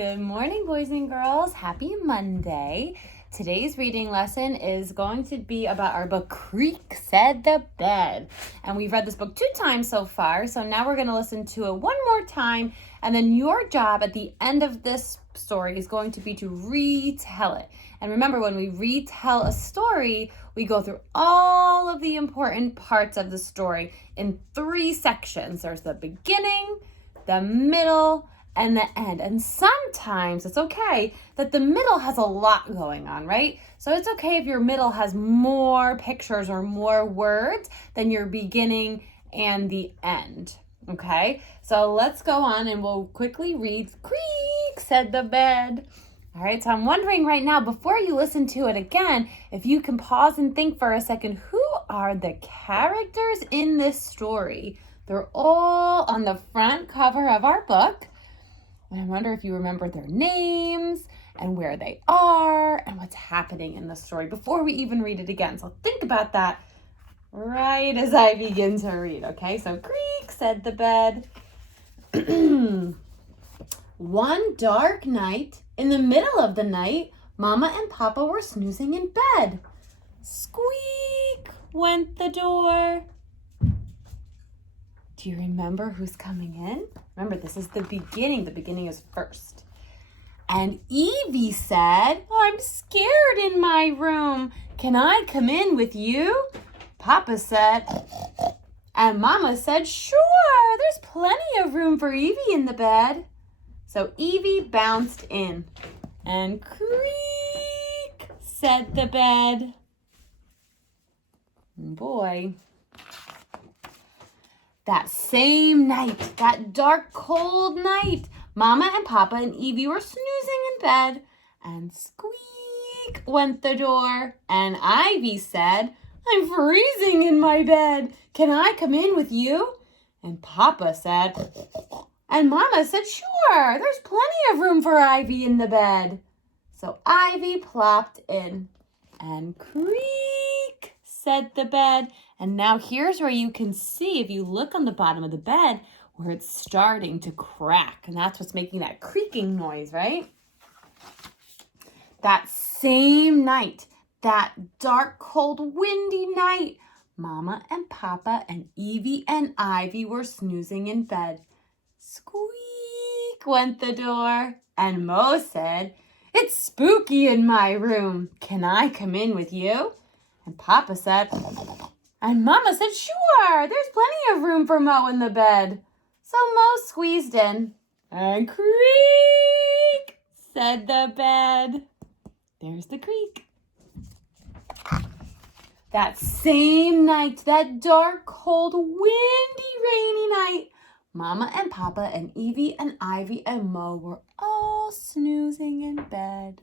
Good morning, boys and girls. Happy Monday. Today's reading lesson is going to be about our book, Creak, Said the Bed. And we've read this book 2 times so far, so now we're going to listen to it one more time. And then your job at the end of this story is going to be to retell it. And remember, when we retell a story, we go through all of the important parts of the story in 3 sections. There's the beginning, the middle, and the end. And sometimes it's okay that the middle has a lot going on, right? So it's okay if your middle has more pictures or more words than your beginning and the end. Okay, so let's go on and we'll quickly read Creak, Said the Bed. All right, so I'm wondering right now, before you listen to it again, if you can pause and think for a second, who are the characters in this story? They're all on the front cover of our book. And I wonder if you remember their names and where they are and what's happening in the story before we even read it again. So think about that right as I begin to read, okay? So Creak, said the bed. One dark night, in the middle of the night, Mama and Papa were snoozing in bed. Squeak went the door. Do you remember who's coming in? Remember, this is the beginning. The beginning is first. And Evie said, I'm scared in my room. Can I come in with you? Papa said, and Mama said, sure, there's plenty of room for Evie in the bed. So Evie bounced in, and creak, said the bed. Boy. That same night, that dark, cold night, Mama and Papa and Evie were snoozing in bed, and squeak went the door, and Ivy said, I'm freezing in my bed. Can I come in with you? And Papa said, and Mama said, sure, there's plenty of room for Ivy in the bed. So Ivy plopped in, and creak, said the bed. And now here's where you can see, if you look on the bottom of the bed, where it's starting to crack. And that's what's making that creaking noise, right? That same night, that dark, cold, windy night, Mama and Papa and Evie and Ivy were snoozing in bed. Squeak went the door. And Mo said, it's spooky in my room. Can I come in with you? And Papa said, and Mama said, sure, there's plenty of room for Mo in the bed. So Mo squeezed in, and creak, said the bed. There's the creak. That same night, that dark, cold, windy, rainy night, Mama and Papa and Evie and Ivy and Mo were all snoozing in bed.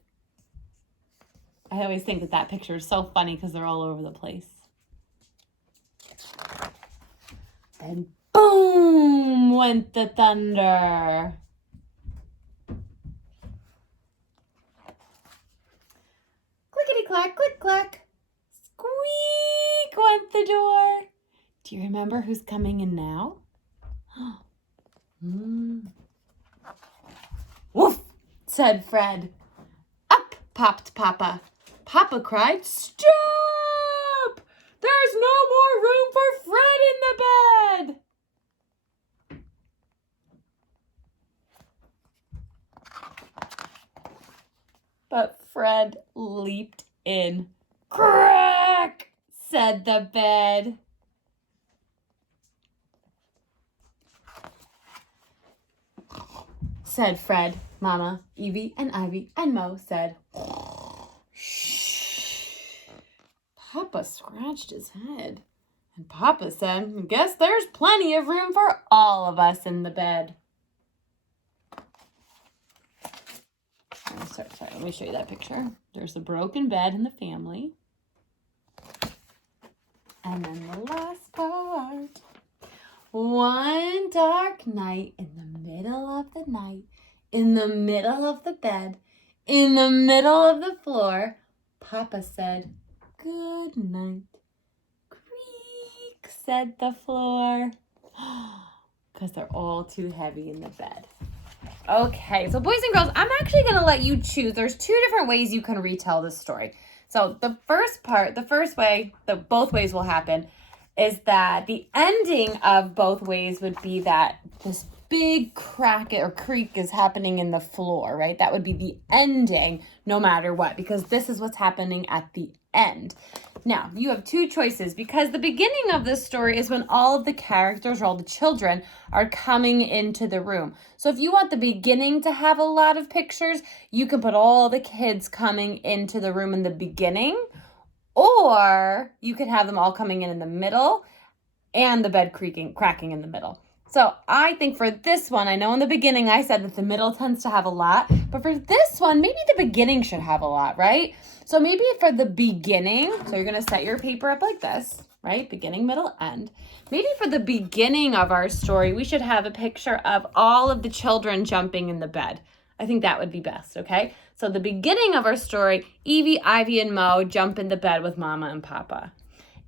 I always think that picture is so funny because they're all over the place. Then boom went the thunder. Clickety-clack, click-clack. Squeak went the door. Do you remember who's coming in now? Woof, said Fred. Up popped Papa. Papa cried, stop! There's no more room for Fred in the bed. But Fred leaped in. Crack, said the bed. Said Fred, Mama, Evie, and Ivy, and Mo said, shh. Papa scratched his head, and Papa said, guess there's plenty of room for all of us in the bed. Sorry, let me show you that picture. There's a broken bed in the family. And then the last part. One dark night, in the middle of the night, in the middle of the bed, in the middle of the floor, Papa said, good night. Creak, said the floor. Because they're all too heavy in the bed. Okay, so boys and girls, I'm actually going to let you choose. There's two different ways you can retell this story. So the first way, both ways will happen, is that the ending of both ways would be that this big crack or creak is happening in the floor, right? That would be the ending no matter what, because this is what's happening at the end. Now, you have two choices, because the beginning of this story is when all of the characters or all the children are coming into the room. So if you want the beginning to have a lot of pictures, you can put all the kids coming into the room in the beginning, or you could have them all coming in the middle and the bed cracking in the middle. So I think for this one, I know in the beginning I said that the middle tends to have a lot, but for this one, maybe the beginning should have a lot, right? So maybe for the beginning, so you're going to set your paper up like this, right? Beginning, middle, end. Maybe for the beginning of our story, we should have a picture of all of the children jumping in the bed. I think that would be best, okay? So the beginning of our story, Evie, Ivy, and Mo jump in the bed with Mama and Papa.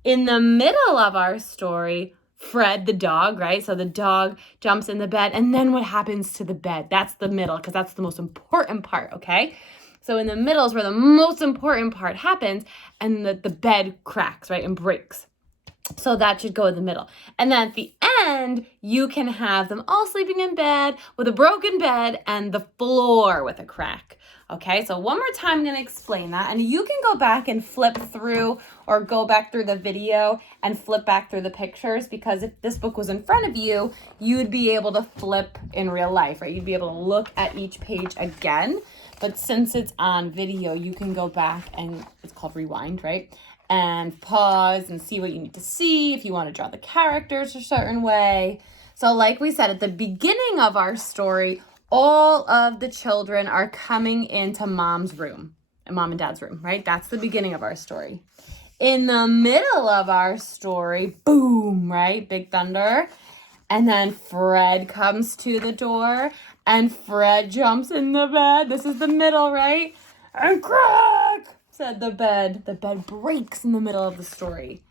In the middle of our story, Fred, the dog, right? So the dog jumps in the bed, and then what happens to the bed? That's the middle, because that's the most important part, okay? So in the middle is where the most important part happens, and the bed cracks, right, and breaks. So that should go in the middle. And then at the end, you can have them all sleeping in bed with a broken bed and the floor with a crack. Okay, so one more time, I'm going to explain that. And you can go back and flip through or go back through the video and flip back through the pictures, because if this book was in front of you, you'd be able to flip in real life, right? You'd be able to look at each page again. But since it's on video, you can go back and it's called rewind, right? And pause and see what you need to see if you want to draw the characters a certain way. So like we said, at the beginning of our story, all of the children are coming into Mom's room, Mom and Dad's room, right? That's the beginning of our story. In the middle of our story, boom, right? Big thunder. And then Fred comes to the door and Fred jumps in the bed. This is the middle, right? And crack, said the bed. The bed breaks in the middle of the story.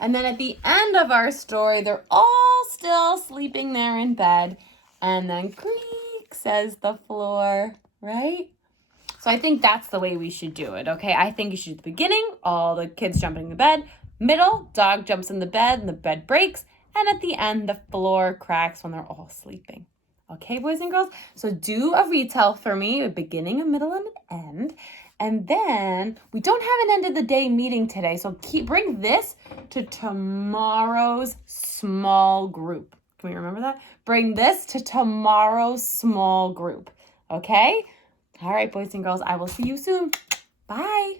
And then at the end of our story, they're all still sleeping there in bed. And then creak, says the floor, right? So I think that's the way we should do it, okay? I think you should do the beginning, all the kids jumping in the bed. Middle, dog jumps in the bed and the bed breaks. And at the end, the floor cracks when they're all sleeping. Okay, boys and girls? So do a retell for me, a beginning, a middle, and an end. And then we don't have an end of the day meeting today, so bring this to tomorrow's small group. Can we remember that? Bring this to tomorrow's small group. Okay? All right, boys and girls, I will see you soon. Bye.